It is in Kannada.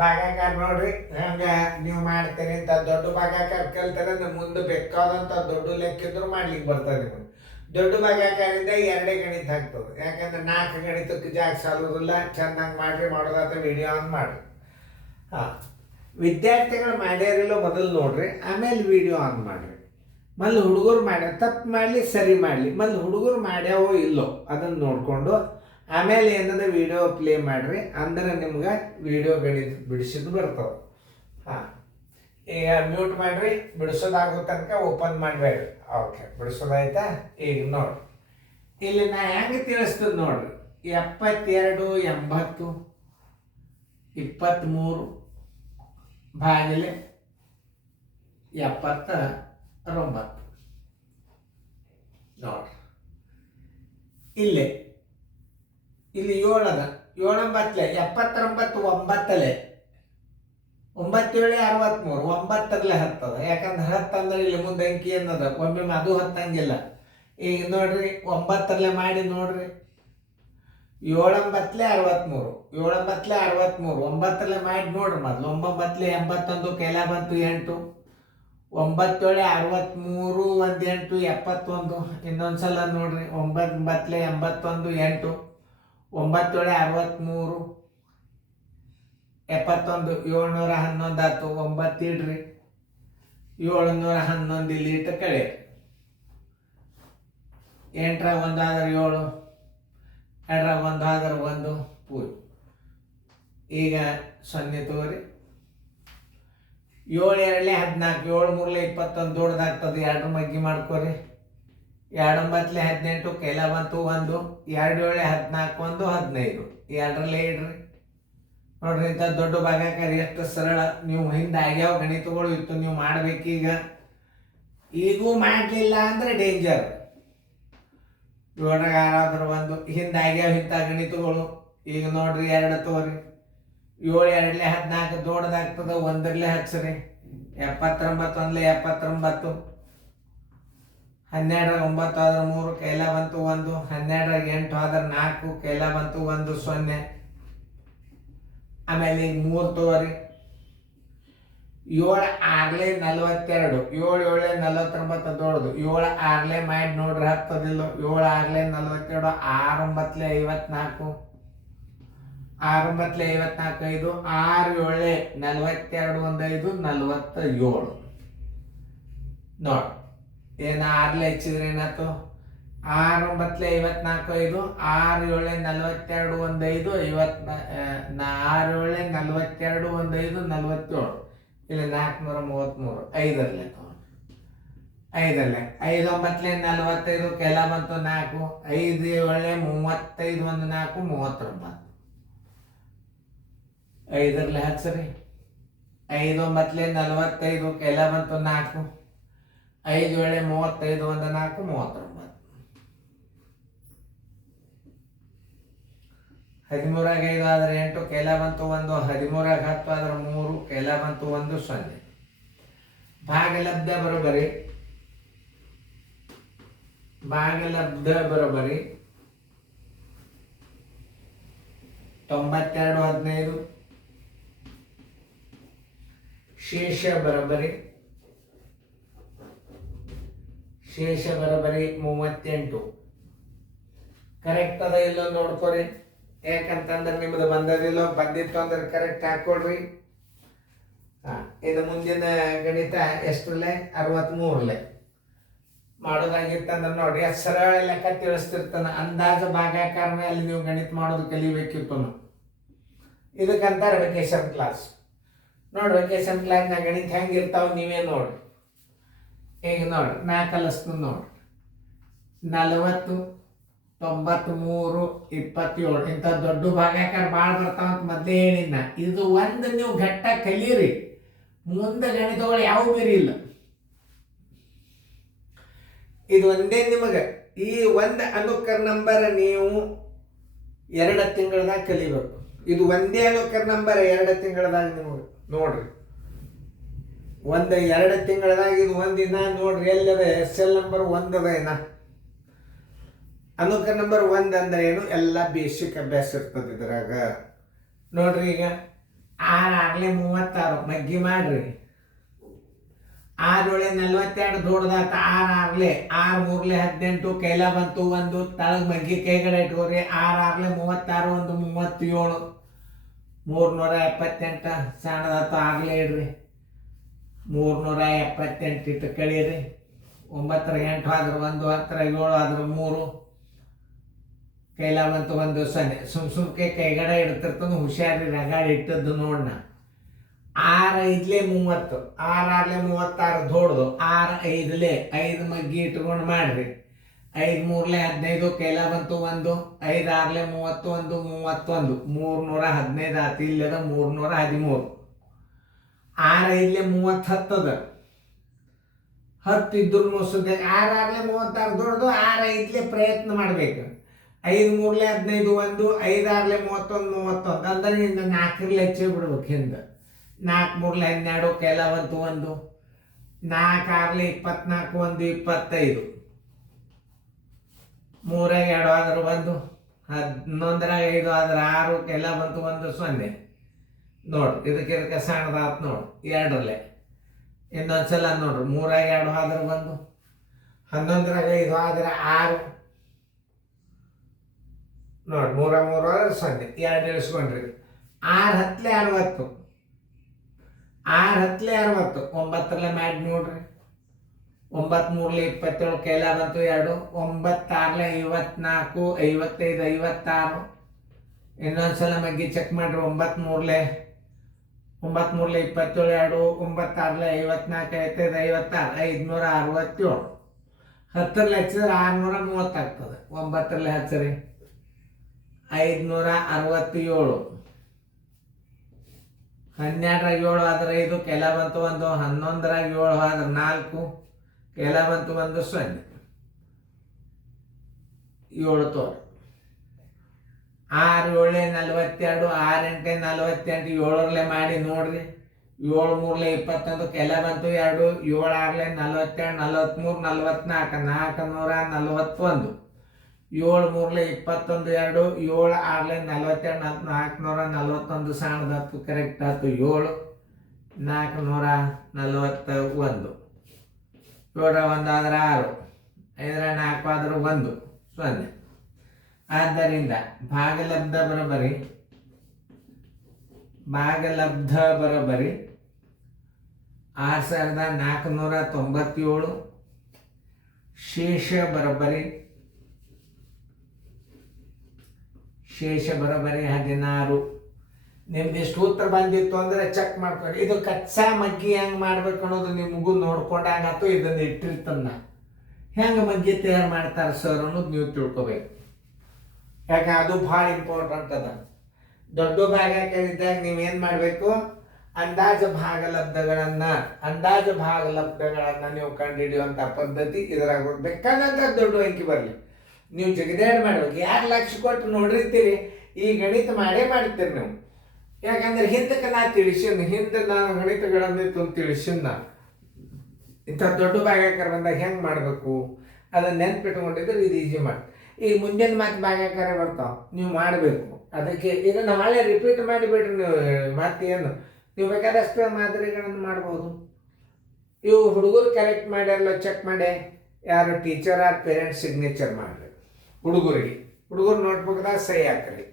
ಭಾಗಾಕಾರ ನೋಡ್ರಿ ಹಂಗ ನೀವು ಮಾಡ್ತೀರಿ ಅಂತ ದೊಡ್ಡ ಭಾಗಾಕಾರ ಕಲ್ತಾರೆ ಅಂದ್ರೆ ಮುಂದೆ ಬೇಕಾದಂತ ದೊಡ್ಡ ಲೆಕ್ಕಿದ್ರು ಮಾಡ್ಲಿಕ್ಕೆ ಬರ್ತದೆ ನಿಮಗೆ. ದೊಡ್ಡ ಭಾಗಾಕಾರದಿಂದ ಎರಡೇ ಗಣಿತ ಆಗ್ತದೆ, ಯಾಕಂದ್ರೆ 4 ಗಣಿತಕ್ಕೆ ಜಾಗ ಸಾಲೋದಿಲ್ಲ. ಚೆನ್ನಾಗಿ ಮಾಡ್ರಿ, ಮಾಡೋದಾದ್ರೆ ವಿಡಿಯೋ ಆನ್ ಮಾಡ್ರಿ. ಹಾಂ, ವಿದ್ಯಾರ್ಥಿಗಳು ಮಾಡ್ಯಾರಿಲ್ಲೋ ಮೊದಲು ನೋಡ್ರಿ, ಆಮೇಲೆ ವಿಡಿಯೋ ಆನ್ ಮಾಡ್ರಿ. ಮೊದಲು ಹುಡುಗರು ಮಾಡ್ಯಾರ, ತಪ್ಪು ಮಾಡಲಿ ಸರಿ ಮಾಡಲಿ, ಮೊದಲು ಹುಡುಗರು ಮಾಡ್ಯಾವೋ ಇಲ್ಲೋ ಅದನ್ನು ನೋಡಿಕೊಂಡು ಆಮೇಲೆ ಏನದ ವಿಡಿಯೋ ಪ್ಲೇ ಮಾಡಿರಿ, ಅಂದ್ರೆ ನಿಮ್ಗೆ ವಿಡಿಯೋ ಗಣಿತ ಬಿಡಿಸಿದ್ದು ಬರ್ತವೆ. ಹಾಂ, ಈಗ ಮ್ಯೂಟ್ ಮಾಡಿರಿ, ಬಿಡಿಸೋದಾಗೋ ತನಕ ಓಪನ್ ಮಾಡಬೇಡ್ರಿ. ಓಕೆ, ಬಿಡಿಸೋದಾಯ್ತಾ? ಈಗ ನೋಡ್ರಿ, ಇಲ್ಲಿ ನಾ ಹೆಂಗೆ ತಿಳಿಸ್ತದೆ ನೋಡ್ರಿ. 72 80 23 ಭಾಗಿಲೆ 79 ನೋಡ್ರಿ. ಇಲ್ಲಿ 7 ಅದ, 7 9 79 9 9 7 63 9 10 ಅದ. ಯಾಕಂದ್ರೆ 10 ಅಂದ್ರೆ ಇಲ್ಲಿ ಮುಂದೆ ಅಂಕಿ ಏನದ, ಒಮ್ಮೆ ಅದು ಹತ್ತಂಗಿಲ್ಲ. ಈಗ ನೋಡ್ರಿ 9 ಮಾಡಿ ನೋಡ್ರಿ, 7 9 63 7 9 63 9 ಮಾಡಿ ನೋಡ್ರಿ. ಮೊದಲು 9 81 ಕೈಲ ಬಂತು 8 9 7 63 1 8 71. ಇನ್ನೊಂದ್ಸಲ ನೋಡ್ರಿ, 9 9 81 8 9 7 63 71 711 ಆಯ್ತು. 9 ಇಡ್ರಿ, 711 ಇಲ್ಲಿ ಇಟ್ಟು ಕಳೆಯಿರಿ. 8 1 ಆದ್ರೆ 7, 2 1 ಆದ್ರೆ 1 ಪೂಜ್. ಈಗ 0 ತಗೋರಿ. 7 2 14 7 3 21 ದೊಡ್ಡದಾಗ್ತದೆ. 2 ಮಗ್ಗಿ ಮಾಡ್ಕೋರಿ. 2 9 18 ಕೈಲ ಬಂತು 1 2 7 14 1 15 2 ಇಡ್ರಿ. ನೋಡ್ರಿ, ಇಂಥ ದೊಡ್ಡ ಭಾಗಾಕಾರ ಎಷ್ಟು ಸರಳ. ನೀವು ಹಿಂದೆ ಆಗ್ಯಾವ ಗಣಿತಗಳು ಇತ್ತು, ನೀವು ಮಾಡ್ಬೇಕೀಗ. ಈಗೂ ಮಾಡಲಿಲ್ಲ ಅಂದ್ರೆ ಡೇಂಜರ್. 7 ಯಾರಾದ್ರೂ 1 ಹಿಂದೆ ಆಗ್ಯಾವ ಇಂಥ ಗಣಿತಗಳು. ಈಗ ನೋಡ್ರಿ 2 ತಗೋರಿ. 7 2 14 ದೊಡ್ಡದಾಗ್ತದೆ, 1 ಹಚ್ಚ್ರಿ. 79 1 79 12 9 ಆದ್ರೆ 3 ಕೈಲ ಬಂತು 1 12 8 ಆದ್ರೆ 4 ಕೈಲ ಬಂತು 1 0. ಆಮೇಲೆ ಈಗ 3 ತಗೋರಿ. 7 6 42 7 7 49 ದೊಡ್ಡದು. 7 6 ಮಾಡಿ ನೋಡ್ರಿ, ಹತ್ತದಿಲ್ಲ. 7 6 42 6 9 54 6 9 54 5 6 7 42 1 5 47 ನೋಡಿ. ಏನು 6 ಹೆಚ್ಚಿದ್ರೆ ಏನಾಯ್ತು? 6 9 54 5 6 7 42 1 5 50 6 7 42 1 5 47. ಇಲ್ಲಿ 433 5 5 5 9 45 ಕೆಲ ಬಂತು 4 5 7 35 1 4 39 5 ಹಚ್ಚ್ರಿ. 5 9 45 ಕೆಲ ಬಂತು 4 5 7 35 1 4 39 13 5 ಆದ್ರೆ 8 ಕೆಲ ಬಂತು 1 13 10 ಆದ್ರೆ 3 ಕೆಲ ಬಂತು 1 0. ಭಾಗಲಬ್ಧ ಬರೋಬರಿ 92 15 ಶೇಷ ಬರೋಬರಿ 38. ಕರೆಕ್ಟ್ ಅದ ಇಲ್ಲೋ ನೋಡ್ಕೊರಿ. ಯಾಕಂತಂದ್ರೆ ನಿಮ್ದು ಬಂದದಿಲ್ಲೋ, ಬಂದಿತ್ತು ಅಂದ್ರೆ ಕರೆಕ್ಟ್ ಹಾಕೊಳ್ರಿ. ಇದು ಮುಂದಿನ ಗಣಿತ ಎಷ್ಟರಲ್ಲೇ 63 ಮಾಡೋದಾಗಿತ್ತಂದ್ರೆ ನೋಡಿ, ಸರಳ ಲೆಕ್ಕ ತಿಳಿಸ್ತಿರ್ತಾನೆ. ಅಂದಾಜು ಭಾಗಾಕಾರ ಮೇಲೆ ನೀವು ಗಣಿತ ಮಾಡೋದು ಕಲಿಬೇಕಿತ್ತು. ಇದಕ್ಕಂತಾರೆ ವೆಕೇಶನ್ ಕ್ಲಾಸ್. ನೋಡಿ, ವೆಕೇಶನ್ ಕ್ಲಾಸ್ನಾಗ ಗಣಿತ ಹೆಂಗಿರ್ತಾವ ನೀವೇ ನೋಡ್ರಿ. ಈಗ ನೋಡ್ರಿ, ನಾ ಕಲಿಸ್ತೀನಿ ನೋಡ್ರಿ. 40 93 27 ಇಂಥ ದೊಡ್ಡ ಭಾಗಾಕಾರ ಭಾಳ ಬರ್ತಾವಂತ ಮೊದಲೇ ಹೇಳಿನ. ಇದು ಒಂದು ನೀವು ಘಟ್ಟ ಕಲೀರಿ, ಮುಂದೆ ಗಣಿತಗಳು ಯಾವ ಬೇರೆ ಇಲ್ಲ. ಇದು ಒಂದೇ ನಿಮಗೆ. ಈ ಒಂದು ಅನುಕರ ನಂಬರ್ ನೀವು 2 ತಿಂಗಳದಾಗ ಕಲಿಬೇಕು. ಇದು ಒಂದೇ ಅನುಕರ ನಂಬರ್ 2 ತಿಂಗಳದಾಗ ನಿಮಗೆ ನೋಡ್ರಿ. 2 ತಿಂಗಳದಾಗ ಇದು ಒಂದಿನ ನೋಡ್ರಿ. ಎಲ್ಲದ SL ನಂಬರ್ 1 ಅದ. ಏನ ಅನುಕರ ನಂಬರ್ 1 ಅಂದ್ರೆ ಏನು? ಎಲ್ಲ ಬೇಸಿಕ್ ಅಭ್ಯಾಸ ಇರ್ತದೆ ಇದ್ರಾಗ. ನೋಡ್ರಿ, ಈಗ 6 36 ಮಗ್ಗಿ ಮಾಡ್ರಿ. 6 42 ದೊಡ್ಡದಾತ. 6 6 18 ಕೈಲ ಬಂತು 1 ತಳಗ್ ಮಗ್ಗಿ ಕೈಗಡೆ ಇಟ್ಕೋರಿ. 6 36 1 37 378 ಸಣ್ಣದಾತು. ಆಗ್ಲೇ ಇಡ್ರಿ. 378 ಇಟ್ಟು ಕಳೀರಿ. 9 8 ಆದ್ರೆ 1 10 7 ಆದ್ರೆ 3 ಕೈಲ ಬಂತು 1 0. ಸುಮ್ಕೆ ಕೈಗಡೆ ಇಡ್ತಿರ್ತಾನೆ. ಹುಷಾರಿ ರಗಾಡಿ ಇಟ್ಟದ್ದು ನೋಡೋಣ. 6 5 30 6 36 ದೊಡ್ಡದು. 6 5 5 ಮಗ್ಗಿ ಇಟ್ಕೊಂಡು ಮಾಡ್ರಿ. 5 3 15 ಕೈಲ ಬಂತು 1 5 6 31 31 315 ಆತು. ಇಲ್ಲದ 313. 6 5 30 ಹತ್ತದ. 10 ಇದ್ರು ಸುದ್ದಿ. 6 6 36 ದೊಡ್ಡದು. 6 5 ಪ್ರಯತ್ನ ಮಾಡ್ಬೇಕು. 5 3 15 1 5 6 31 31 ಅಂದ್ರೆ ಇನ್ನು 4 ಹೆಚ್ಚೆ ಬಿಡ್ಬೇಕು ಹಿಂದೆ. 4 3 12 ಕೈಲ ಬಂತು 1 4 6 24 1 25 3 2 ಆದ್ರೆ 1 11 5 ಆದ್ರೆ 6 ಕೈಲ ಬಂತು 1 0. ನೋಡ್ರಿ ಇದಕ್ಕೆ ಸಣ್ಣದಾತ್ ನೋಡ್ರಿ. 2 ಇನ್ನೊಂದ್ಸಲ ನೋಡ್ರಿ. 3 2 ಆದ್ರೆ 1 11 5 ಆದ್ರೆ 6 ನೋಡಿ. 3 3 ಆದ್ರೆ 0. 2 ಇಳಿಸ್ಕೊಂಡ್ರಿ. 6 10 60 6 10 60 9 ಮಾಡಿ ನೋಡ್ರಿ. 9 3 27 ಕೈಲ ಬಂತು 2 9 6 54 55 56. ಇನ್ನೊಂದ್ಸಲ ಮಗ್ಗಿ ಚೆಕ್ ಮಾಡ್ರಿ. 9 3 27 2 9 6 54 55 56 567. 10 ಹಚ್ಚಿದ್ರೆ 630 ಆಗ್ತದೆ. 9 ಹಚ್ಚಿರಿ 567. 12 7 ಆದ್ರೆ 5 ಕೈಲ ಬಂತು 1 11 7 ಆದ್ರೆ 4 ಕೈಲ ಬಂತು 1 0. 7 ತೋರಿ. 6 7 42 6 8 48 7 ಮಾಡಿ ನೋಡ್ರಿ. 7 3 21 ಕೈಲ ಬಂತು 2 7 6 42 43 44 441. 7 3 21 2 7 6 42 441 ಸಣ್ಣದಾತು. ಕರೆಕ್ಟ್ ಆಯ್ತು. 7 441. 7 1 ಆದ್ರೆ 6 5 4 ಆದ್ರೆ 1 0. ಆದ್ದರಿಂದ ಭಾಗಲಬ್ಧ ಬರೋಬರಿ 6497. ಶೇಷ ಬರೋಬರಿ 16. ನಿಮ್ದು ಇಷ್ಟು ಉತ್ತರ ಬಂದಿತ್ತು ಅಂದ್ರೆ ಚೆಕ್ ಮಾಡ್ಕೊಳ್ಳಿ. ಇದು ಕಚ್ಚಾ ಮಗ್ಗಿ ಹೆಂಗೆ ಮಾಡ್ಬೇಕು ಅನ್ನೋದು ನಿಮಗೂ ನೋಡ್ಕೊಂಡಾಗತ್ತು. ಇದನ್ನು ಇಟ್ಟಿರ್ತನ್ನ ಹೆಂಗೆ ಮಗ್ಗಿ ತಯಾರು ಮಾಡ್ತಾರೆ ಸರ್ ಅನ್ನೋದು ನೀವು ತಿಳ್ಕೊಬೇಕು. ಯಾಕೆ ಅದು ಭಾಳ ಇಂಪಾರ್ಟೆಂಟ್ ಅದ. ದೊಡ್ಡ ಭಾಗಕ್ಕಿದ್ದಾಗ ನೀವೇನು ಮಾಡಬೇಕು, ಅಂದಾಜು ಭಾಗಲಬ್ಧಗಳನ್ನು ನೀವು ಕಂಡುಹಿಡಿಯುವಂಥ ಪದ್ಧತಿ ಇದ್ರಾಗ ಬೇಕಾದಂಥ ದೊಡ್ಡ ಅಂಕಿ ಬರಲಿ. ನೀವು ಜಗದೇಡ್ ಮಾಡ್ಬೇಕು. 2 ಲಕ್ಷ ಕೊಟ್ಟು ನೋಡಿರ್ತೀರಿ, ಈ ಗಣಿತ ಮಾಡೇ ಮಾಡ್ತೀರಿ ನೀವು. ಯಾಕಂದ್ರೆ ಹಿಂದಕ್ಕೆ ನಾನು ಹಿಂದೆ ನಾನು ಗಣಿತಗಳನ್ನು ತಿಳಿಸಿನ ಇಂಥ ದೊಡ್ಡ ಭಾಗಾಕಾರ ಬಂದಾಗ ಹೆಂಗೆ ಮಾಡಬೇಕು ಅದನ್ನು ನೆನ್ಪಿಟ್ಕೊಂಡಿದ್ರೆ ಇದು ಈಜಿ ಮಾಡಿ. ಈ ಮುಂದಿನ ಮಾತು ಭಾಗಾಕಾರ ಬರ್ತಾವೆ, ನೀವು ಮಾಡಬೇಕು. ಅದಕ್ಕೆ ಇದನ್ನು ನಾಳೆ ರಿಪೀಟ್ ಮಾಡಿಬಿಡ್ರಿ. ನೀವು ಮತ್ತೇನು ನೀವು ಬೇಕಾದಷ್ಟು ಮಾದರಿಗಳನ್ನು ಮಾಡ್ಬೋದು. ಇವು ಹುಡುಗರು ಕರೆಕ್ಟ್ ಮಾಡ್ಯಾರಲ್ಲ ಚೆಕ್ ಮಾಡಿ. ಯಾರು ಟೀಚರ್ ಆರ್ ಪೇರೆಂಟ್ಸ್ ಸಿಗ್ನೇಚರ್ ಮಾಡಿರಿ. ಹುಡುಗರು ನೋಟ್ಬುಕ್ದಾಗ ಸಹಿ ಹಾಕ್ರಿ.